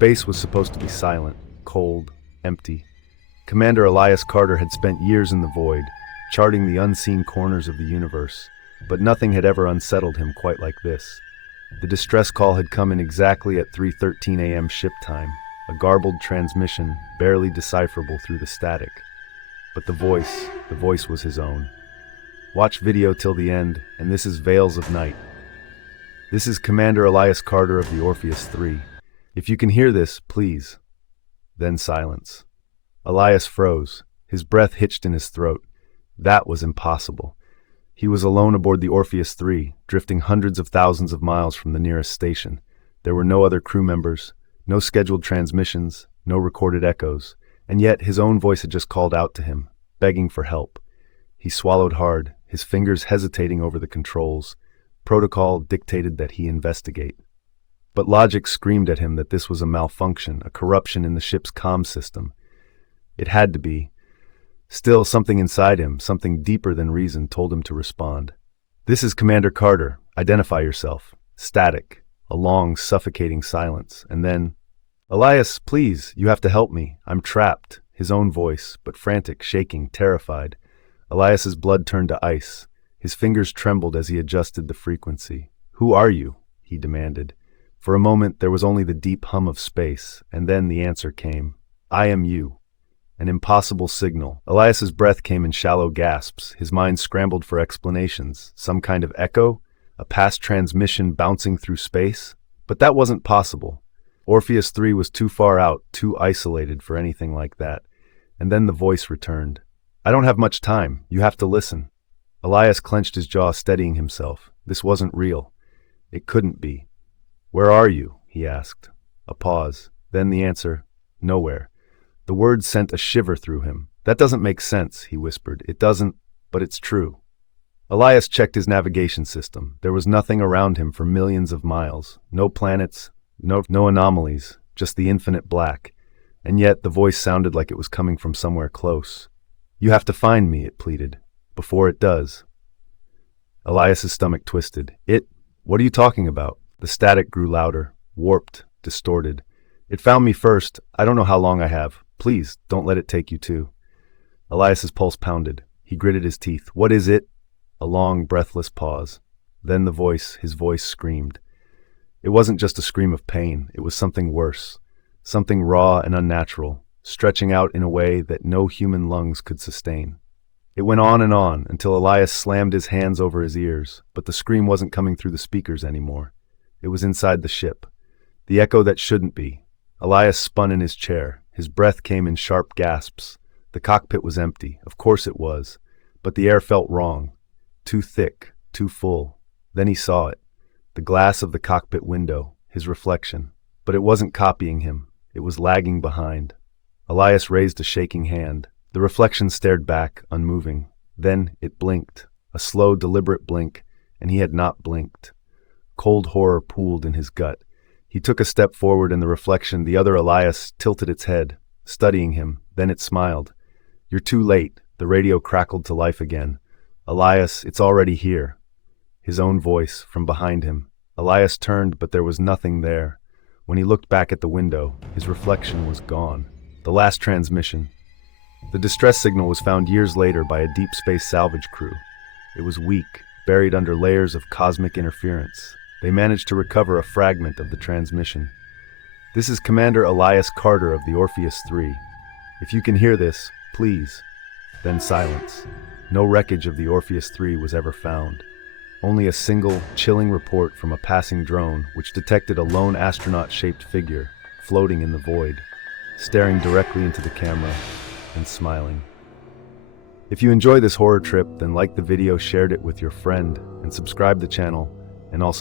Space was supposed to be silent, cold, empty. Commander Elias Carter had spent years in the void, charting the unseen corners of the universe, but nothing had ever unsettled him quite like this. The distress call had come in exactly at 3:13 a.m. ship time, a garbled transmission barely decipherable through the static. But the voice was his own. Watch video till the end, and this is Veils of Night. This is Commander Elias Carter of the Orpheus 3. If you can hear this, please. Then silence. Elias froze, his breath hitched in his throat. That was impossible. He was alone aboard the Orpheus 3, drifting hundreds of thousands of miles from the nearest station. There were no other crew members, no scheduled transmissions, no recorded echoes, and yet his own voice had just called out to him, begging for help. He swallowed hard, his fingers hesitating over the controls. Protocol dictated that he investigate. But logic screamed at him that this was a malfunction, a corruption in the ship's comm system. It had to be. Still, something inside him, something deeper than reason, told him to respond. This is Commander Carter. Identify yourself. Static. A long, suffocating silence. And then, Elias, please, you have to help me. I'm trapped. His own voice, but frantic, shaking, terrified. Elias's blood turned to ice. His fingers trembled as he adjusted the frequency. Who are you? He demanded. For a moment, there was only the deep hum of space, and then the answer came. I am you. An impossible signal. Elias's breath came in shallow gasps. His mind scrambled for explanations. Some kind of echo? A past transmission bouncing through space? But that wasn't possible. Orpheus 3 was too far out, too isolated for anything like that. And then the voice returned. I don't have much time. You have to listen. Elias clenched his jaw, steadying himself. This wasn't real. It couldn't be. Where are you? He asked. A pause. Then the answer, nowhere. The words sent a shiver through him. That doesn't make sense, he whispered. It doesn't, but it's true. Elias checked his navigation system. There was nothing around him for millions of miles. No planets, no anomalies, just the infinite black. And yet the voice sounded like it was coming from somewhere close. You have to find me, it pleaded. Before it does. Elias's stomach twisted. What are you talking about? The static grew louder, warped, distorted. It found me first. I don't know how long I have. Please, don't let it take you too. Elias's pulse pounded. He gritted his teeth. What is it? A long, breathless pause. Then his voice screamed. It wasn't just a scream of pain. It was something worse. Something raw and unnatural, stretching out in a way that no human lungs could sustain. It went on until Elias slammed his hands over his ears, but the scream wasn't coming through the speakers anymore. It was inside the ship. The echo that shouldn't be. Elias spun in his chair. His breath came in sharp gasps. The cockpit was empty. Of course it was. But the air felt wrong. Too thick, too full. Then he saw it. The glass of the cockpit window, his reflection. But it wasn't copying him. It was lagging behind. Elias raised a shaking hand. The reflection stared back, unmoving. Then it blinked. A slow, deliberate blink, and he had not blinked. Cold horror pooled in his gut. He took a step forward in the reflection. The other Elias tilted its head, studying him. Then it smiled. You're too late. The radio crackled to life again. Elias, it's already here. His own voice, from behind him. Elias turned, but there was nothing there. When he looked back at the window, his reflection was gone. The last transmission. The distress signal was found years later by a deep space salvage crew. It was weak, buried under layers of cosmic interference. They managed to recover a fragment of the transmission. This is Commander Elias Carter of the Orpheus 3. If you can hear this, please. Then silence. No wreckage of the Orpheus 3 was ever found. Only a single, chilling report from a passing drone which detected a lone astronaut-shaped figure floating in the void, staring directly into the camera and smiling. If you enjoy this horror trip, then like the video, share it with your friend, and subscribe to the channel, and also